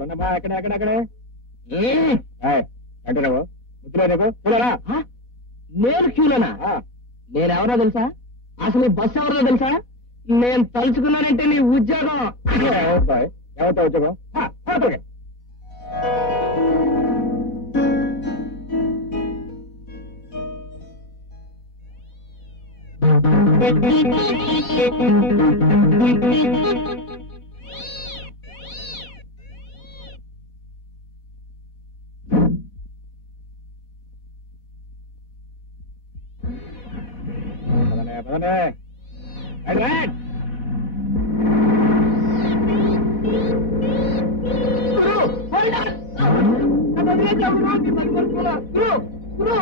రండమ్మా ఎక్కడే అంటే నువ్వు ముద్దులో నీకు కూలరా? నేను క్యూలోనా? నేనెవరో తెలుసా? అసలు బస్సు ఎవరో తెలుసా? నేను తలుచుకున్నానంటే నీ ఉద్యోగం. ఎవరితో ఉద్యోగం? గురు